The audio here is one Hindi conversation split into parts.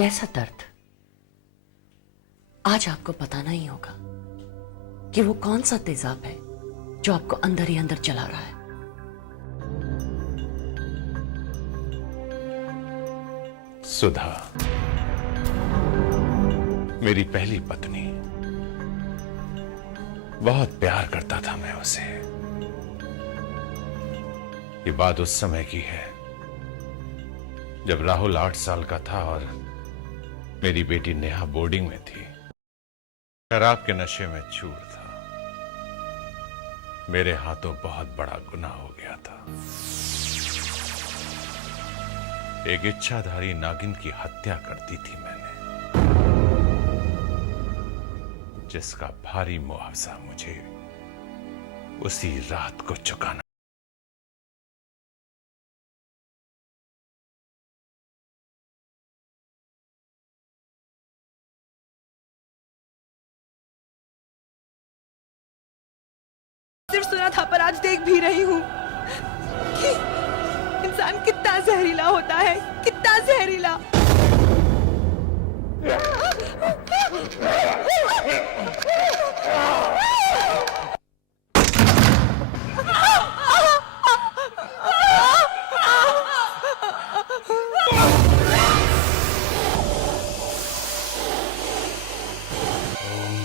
कैसा दर्द? आज आपको पता नहीं होगा कि वो कौन सा तेजाब है जो आपको अंदर ही अंदर जला रहा है। सुधा, मेरी पहली पत्नी। बहुत प्यार करता था मैं उसे। ये बात उस समय की है जब राहुल 8 साल का था और मेरी बेटी नेहा बोर्डिंग में थी। शराब के नशे में चूर था। मेरे हाथों बहुत बड़ा गुनाह हो गया था। एक इच्छाधारी नागिन की हत्या कर दी थी मैंने, जिसका भारी मुआवजा मुझे उसी रात को चुकाना। सिर्फ सुना था पर आज देख भी रही हूँ कि इंसान कितना जहरीला होता है, कितना जहरीला।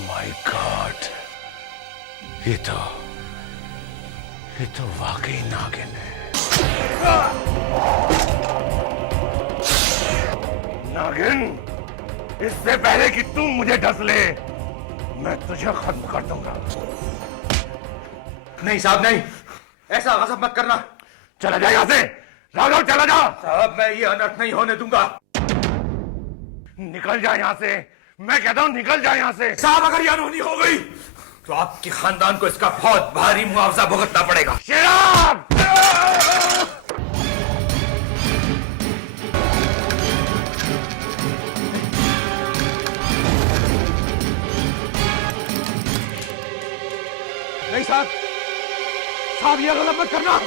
माय गॉड, ये तो वाकई नागिन है। नागिन, इससे पहले कि तुम मुझे डस ले, मैं तुझे खत्म कर दूंगा। नहीं साहब, नहीं, ऐसा गजब मत करना। चला जा यहां से, राघव चला जा। साहब, मैं ये अनर्थ नहीं होने दूंगा। निकल जा यहां से, मैं कहता हूं निकल जा यहां से। साहब, अगर ये अनहोनी हो गई तो आपके खानदान को इसका बहुत भारी मुआवजा भुगतना पड़ेगा। शराब! नहीं साहब, साहब ये गलत मत करना।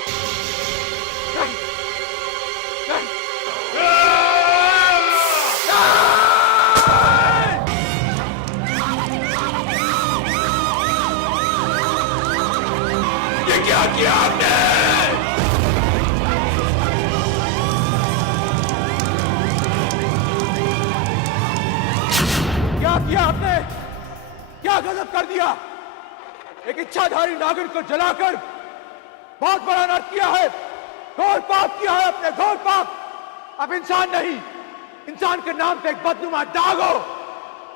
ये क्या किया आपने? क्या किया आपने? क्या गजब कर दिया? एक इच्छाधारी नागिन को जलाकर बहुत बड़ा अनर्थ किया है, घोर पाप किया है अपने, घोर पाप। अब इंसान नहीं, इंसान के नाम पे एक बदनुमा दाग हो,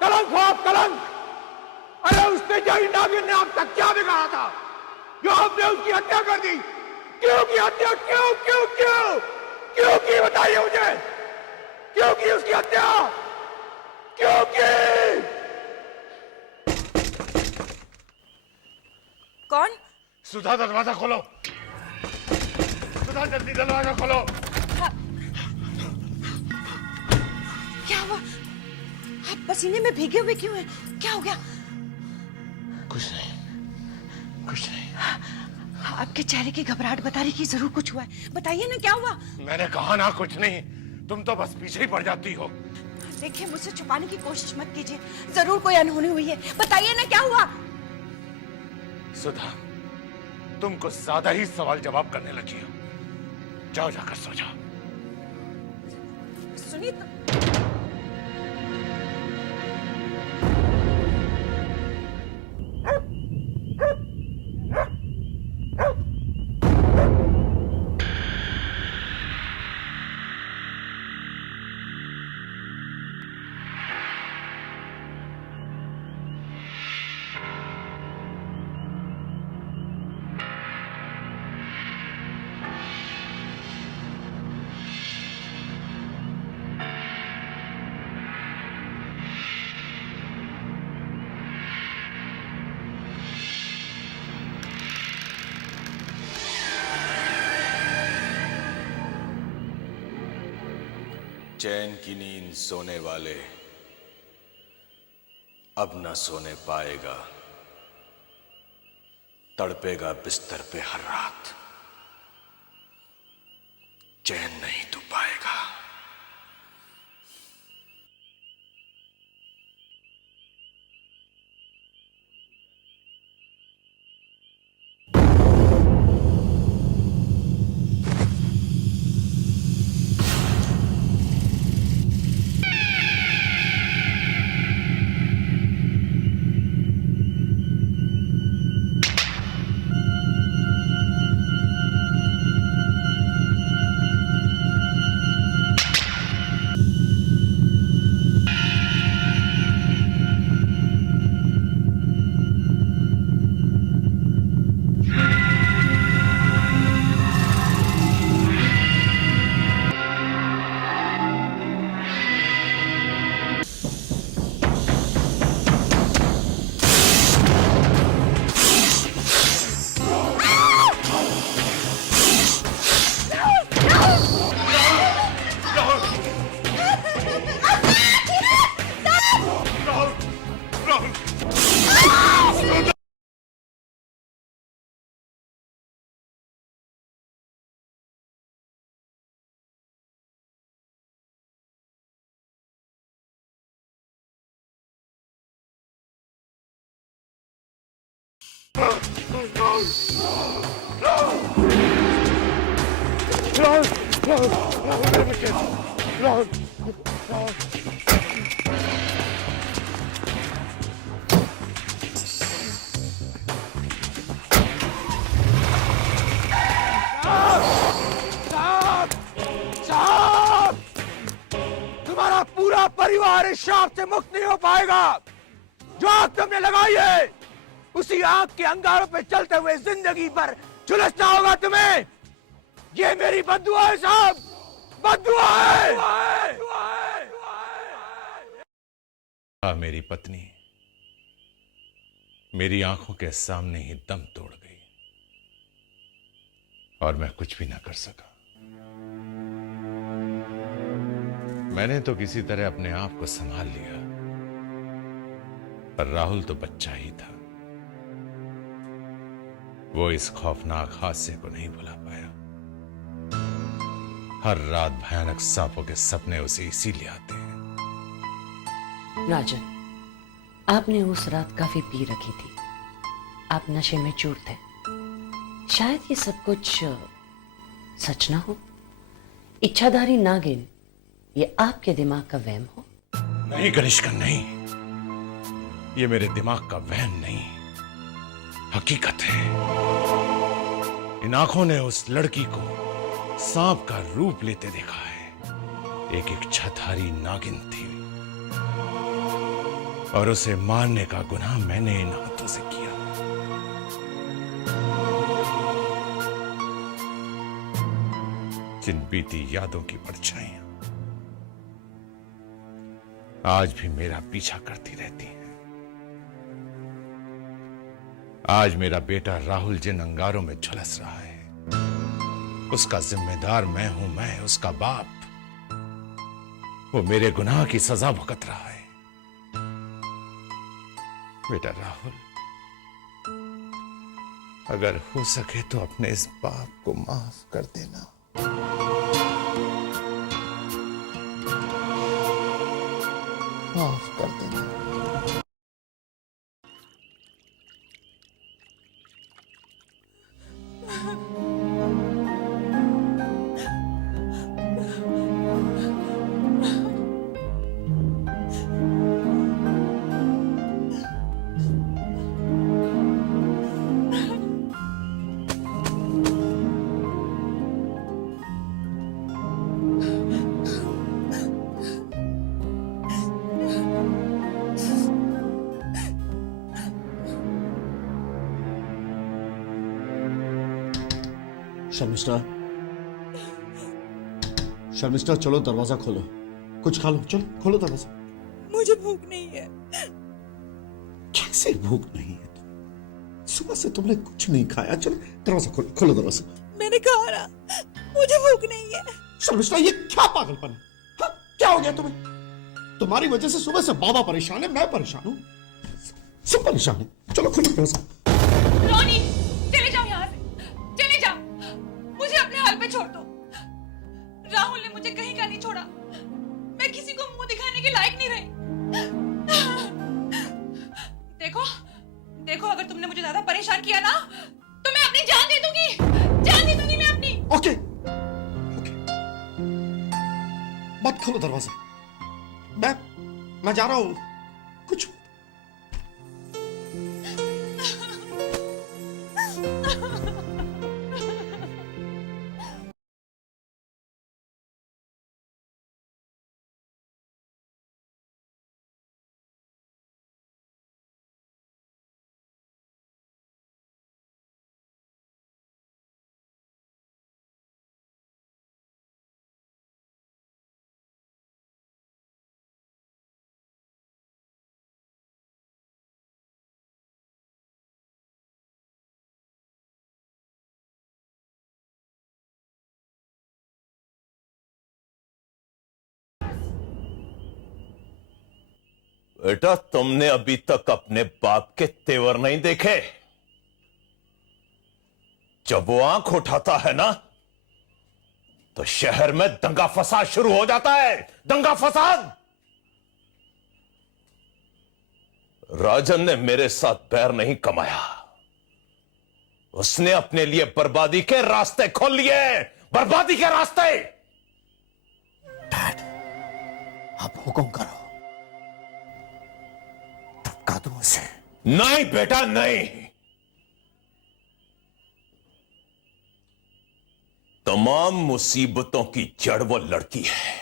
कलंक हो आप, कलंक। अरे उसने जही नागिन ने आप तक क्या बिगाड़ा था जो आपने उसकी हत्या कर दी? क्यों की हत्या? क्यों क्यों क्यों क्यों की? बताइए मुझे, क्यों की उसकी हत्या? क्यों की? कौन? सुधा, दरवाजा खोलो। सुधा, जल्दी दरवाजा खोलो। क्या हुआ? आप पसीने में भीगे हुए क्यों हैं? क्या हो गया? कुछ नहीं, कुछ नहीं। आपके चेहरे की घबराहट बता रही कि जरूर कुछ हुआ है। बताइए ना, क्या हुआ? मैंने कहा ना कुछ नहीं, तुम तो बस पीछे ही पड़ जाती हो। देखिए, मुझसे छुपाने की कोशिश मत कीजिए, जरूर कोई अनहोनी हुई है। बताइए ना, क्या हुआ? सुधा, तुम कुछ ज्यादा ही सवाल जवाब करने लगी हो। जाओ, जाकर सो जाओ। सुनिए तो। चैन की नींद सोने वाले अब न सोने पाएगा, तड़पेगा बिस्तर पे हर रात, चैन नहीं तू पाएगा। साहब! साहब! तुम्हारा पूरा परिवार इस शाप से मुक्त नहीं हो पाएगा। जो आग तुमने लगाई है उसी आग के अंगारों पे चलते हुए जिंदगी भर झुलसना होगा तुम्हें। ये मेरी बद्दुआ है साहब, बद्दुआ है। मेरी पत्नी मेरी आंखों के सामने ही दम तोड़ गई और मैं कुछ भी ना कर सका। मैंने तो किसी तरह अपने आप को संभाल लिया, पर राहुल तो बच्चा ही था। वो इस खौफनाक हादसे को नहीं भुला पाया। हर रात भयानक सांपों के सपने उसे इसीलिए आते हैं। राजन, आपने उस रात काफी पी रखी थी। आप नशे में चूर थे। शायद ये सब कुछ सच ना हो। इच्छाधारी नागिन ये आपके दिमाग का वहम हो। नहीं कनिष्का, नहीं, ये मेरे दिमाग का वहम नहीं, हकीकत है। इन आंखों ने उस लड़की को सांप का रूप लेते देखा है। एक इच्छाधारी नागिन थी और उसे मारने का गुनाह मैंने इन हाथों से किया। जिन बीती यादों की परछाइयां आज भी मेरा पीछा करती रहती हैं। आज मेरा बेटा राहुल जिन अंगारों में झुलस रहा है उसका जिम्मेदार मैं हूं, मैं उसका बाप। वो मेरे गुनाह की सजा भुगत रहा है। बेटा राहुल, अगर हो सके तो अपने इस बाप को माफ कर देना। माफ कर देना। शर्मिष्ठा, शर्मिष्ठा, चलो दरवाजा खोलो, कुछ खा लो। चलो खोलो दरवाजा। मुझे भूख नहीं है। कैसे भूख नहीं है? सुबह से तुमने कुछ नहीं खाया। चलो दरवाजा खोलो, खोलो दरवाजा। मैंने कहा ना, मुझे भूख नहीं है। शर्मिष्ठा, ये क्या पागलपन है? हाँ, क्या हो गया तुम्हें? तुम्हारी वजह से सुबह से बाबा परेशान है, मैं परेशान हूं, सब परेशान है। चलो खोलो दरवाजा। रोनी, चले जाओ यहाँ से, चले जाओ। मुझे अपने हाल पे छोड़ दो। राहुल ने मुझे कहीं का नहीं छोड़ा। मैं किसी को मुंह दिखाने के लायक नहीं रही। देखो, देखो, अगर तुमने मुझे ज्यादा परेशान किया ना तो मैं अपनी जान दे दूंगी। जान दे दूंगी मैं अपनी। ओके, ओके, मत खोलो दरवाजा। मैं जा रहा हूं। कुछ बेटा, तुमने अभी तक अपने बाप के तेवर नहीं देखे। जब वो आंख उठाता है ना तो शहर में दंगा फसाद शुरू हो जाता है। दंगा फसाद। राजन ने मेरे साथ बैर नहीं कमाया, उसने अपने लिए बर्बादी के रास्ते खोल लिए, बर्बादी के रास्ते। डैड, आप हुक्म करो, धक्का दूं उसे। नहीं बेटा नहीं। तमाम मुसीबतों की जड़ वो लड़की है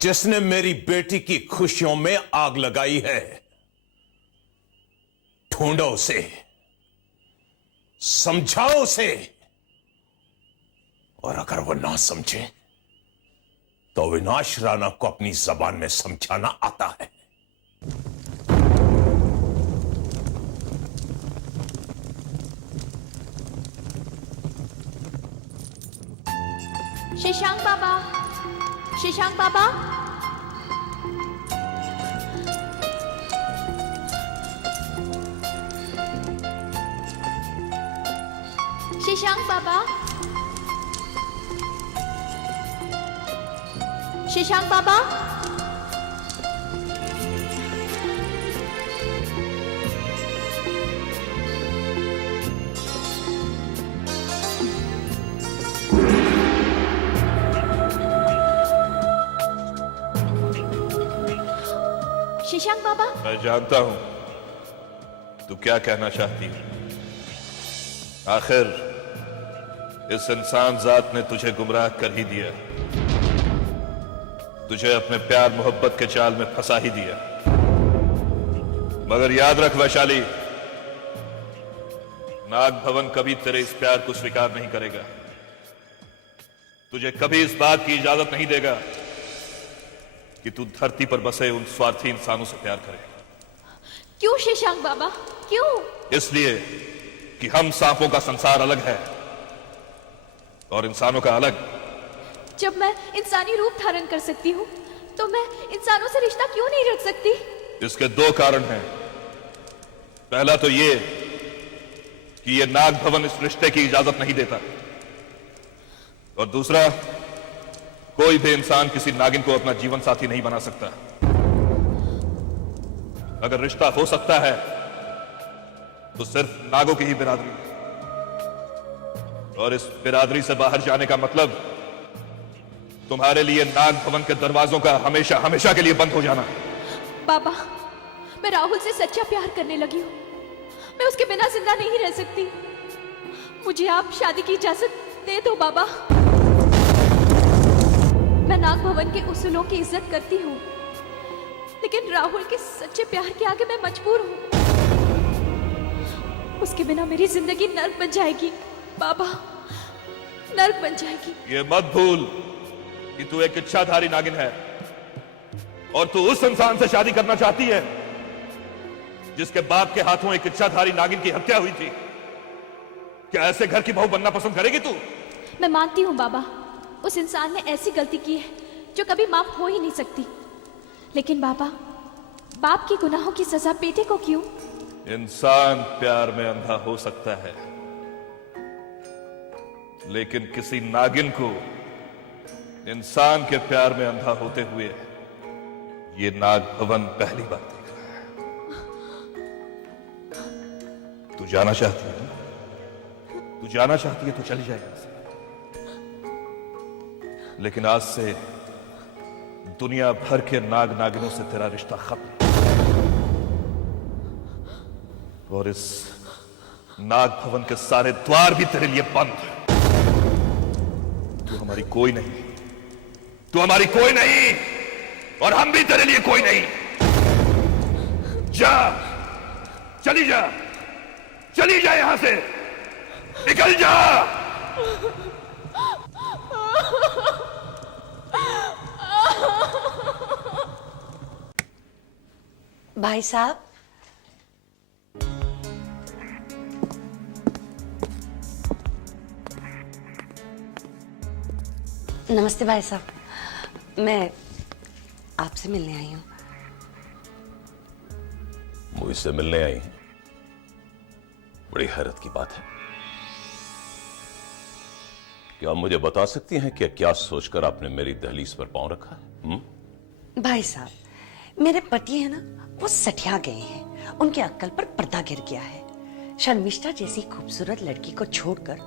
जिसने मेरी बेटी की खुशियों में आग लगाई है। ढूंढो उसे, समझाओ उसे, और अगर वो ना समझे तो अविनाश राणा को अपनी जबान में समझाना आता है। शशांक बाबा, शशांक बाबा, शशांक बाबा, शशांक बाबा, शशांक बाबा। मैं जानता हूं तू क्या कहना चाहती है। आखिर इस इंसान जात ने तुझे गुमराह कर ही दिया, तुझे अपने प्यार मोहब्बत के जाल में फंसा ही दिया। मगर याद रख वैशाली, नाग भवन कभी तेरे इस प्यार को स्वीकार नहीं करेगा, तुझे कभी इस बात की इजाजत नहीं देगा कि तू धरती पर बसे उन स्वार्थी इंसानों से प्यार करे। क्यों शशांक बाबा, क्यों? इसलिए कि हम सांपों का संसार अलग है और इंसानों का अलग। जब मैं इंसानी रूप धारण कर सकती हूँ तो मैं इंसानों से रिश्ता क्यों नहीं रख सकती? इसके दो कारण हैं। पहला तो ये कि ये नाग भवन इस रिश्ते की इजाजत नहीं देता, और दूसरा, कोई भी इंसान किसी नागिन को अपना जीवन साथी नहीं बना सकता। अगर रिश्ता हो सकता है तो सिर्फ नागों की ही बिरादरी, और इस बिरादरी से बाहर जाने का मतलब तुम्हारे लिए नाग भवन के दरवाजों का हमेशा हमेशा के लिए बंद हो जाना। बाबा, मैं राहुल से सच्चा प्यार करने लगी हूँ, मैं उसके बिना जिंदा नहीं रह सकती। मुझे आप शादी की इजाजत दे दो बाबा। मैं नाग भवन के उसूलों की इज्जत करती हूँ, लेकिन राहुल के सच्चे प्यार के आगे मैं मजबूर हूँ। उसके बिना मेरी जिंदगी नर्क बन जाएगी बाबा, नर्क बन जाएगी। ये मत भूल कि तू एक इच्छाधारी नागिन है, और तू उस इंसान से शादी करना चाहती है जिसके बाप के हाथों एक इच्छाधारी नागिन की हत्या हुई थी। क्या ऐसे घर की बहू बनना पसंद करेगी तू? मैं मानती हूँ बाबा, उस इंसान ने ऐसी गलती की है जो कभी माफ हो ही नहीं सकती, लेकिन बाबा, बाप के गुनाहों की सजा बेटे को क्यों? इंसान प्यार में अंधा हो सकता है, लेकिन किसी नागिन को इंसान के प्यार में अंधा होते हुए ये नाग भवन पहली बार देख रहा है। तू जाना चाहती है? तू जाना चाहती है तो चली जाए यहां से, लेकिन आज से दुनिया भर के नाग नागिनों से तेरा रिश्ता खत्म, और इस नाग भवन के सारे द्वार भी तेरे लिए बंद। तू हमारी कोई नहीं, तू हमारी कोई नहीं, और हम भी तेरे लिए कोई नहीं। जा, चली जा, चली जा यहां से, निकल जा। भाई साहब, नमस्ते भाई साहब, मैं आपसे मिलने आई हूं। मुझसे मिलने आई हैं? बड़ी हैरत की बात है। क्या आप मुझे बता सकती हैं कि क्या सोचकर आपने मेरी दहलीज पर पांव रखा है? भाई साहब, मेरे पति है ना, वो सठिया गए हैं, उनके अक्ल पर पर्दा गिर गया है। शर्मिष्ठा जैसी खूबसूरत लड़की को छोड़कर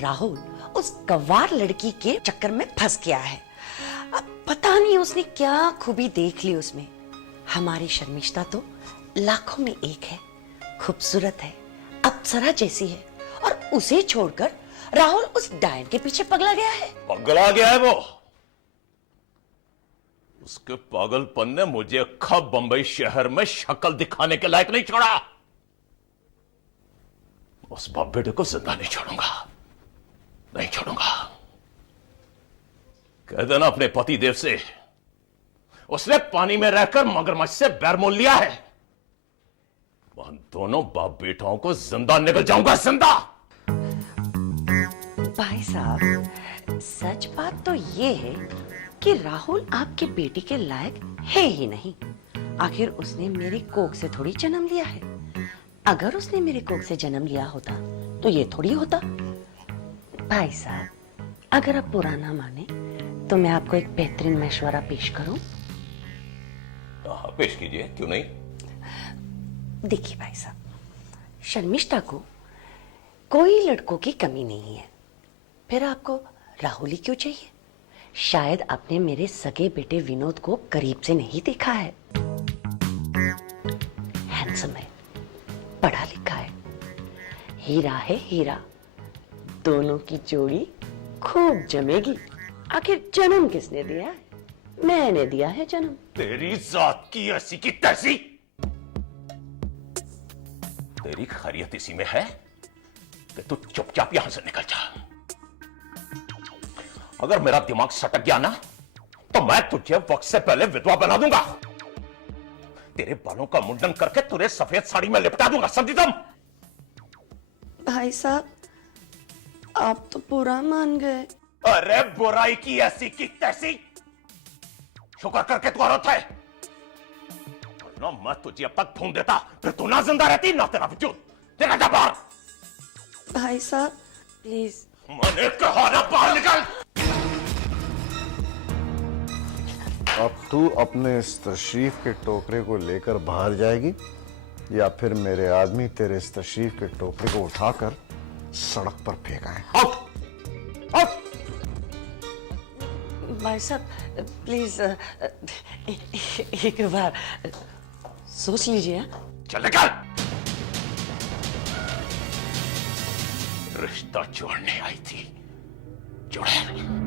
राहुल उस गंवार लड़की के चक्कर में फंस गया है। अब पता नहीं उसने क्या खूबी देख ली उसमें। हमारी शर्मिष्ठा तो लाखों में एक है, खूबसूरत है, अप्सरा जैसी है, और उसे छोड़कर राहुल उस डायन के पीछे पगला गया है। पगला गया है वो। उसके पागलपन ने मुझे खब बंबई शहर में शक्ल दिखाने के लायक नहीं छोड़ा। उस बाप बेटे को जिंदा नहीं छोड़ूंगा, नहीं छोड़ूंगा। कह देना अपने पति देव से, उसने पानी में रहकर मगरमच्छ से बैर मोल लिया है। वह दोनों बाप बेटाओं को जिंदा निकल जाऊंगा, जिंदा। भाई साहब, सच बात तो ये है कि राहुल आपके बेटी के लायक है ही नहीं। आखिर उसने मेरी कोख से थोड़ी जन्म लिया है। अगर उसने मेरे कोख से जन्म लिया होता तो ये थोड़ी होता। भाई साहब, अगर आप बुरा ना माने तो मैं आपको एक बेहतरीन मशवरा पेश करूं। हाँ, पेश कीजिए, क्यों नहीं। देखिए भाई साहब, शर्मिष्ठा को कोई लड़कों की कमी नहीं है, फिर आपको राहुल ही क्यों चाहिए? शायद आपने मेरे सगे बेटे विनोद को करीब से नहीं देखा है। हैंडसम है, पढ़ा लिखा है, हीरा है हीरा। दोनों की जोड़ी खूब जमेगी। आखिर जन्म किसने दिया है? मैंने दिया है जन्म। तेरी जात की ऐसी की तैसी। तेरी खैरियत इसी में है कि तू चुपचाप यहां से निकल जा। अगर मेरा दिमाग सटक गया ना तो मैं तुझे वक्त से पहले विधवा बना दूंगा। तेरे बालों का मुंडन करके तुझे सफेद साड़ी में लिपटा दूंगा, समझी तुम? भाई साहब, आप तो बुरा मान गए। अरे बुराई की ऐसी की तैसी। शुक्र करके तू औरत है, वरना मैं तुझे अब तक ढूंढ देता, फिर तू ना जिंदा रहती ना तेरा वजूद। देखा जा बाहर। भाई साहब प्लीज। मैंने कहा ना बाहर निकल। अब तू अपने इस तशरीफ के टोकरे को लेकर बाहर जाएगी या फिर मेरे आदमी तेरे इस तशरीफ के टोकरे को उठाकर सड़क पर फेंकाएं। भाई साहब प्लीज एक बार सोच लीजिए। चल निकल। रिश्ता जोड़ने आई थी, जोड़े।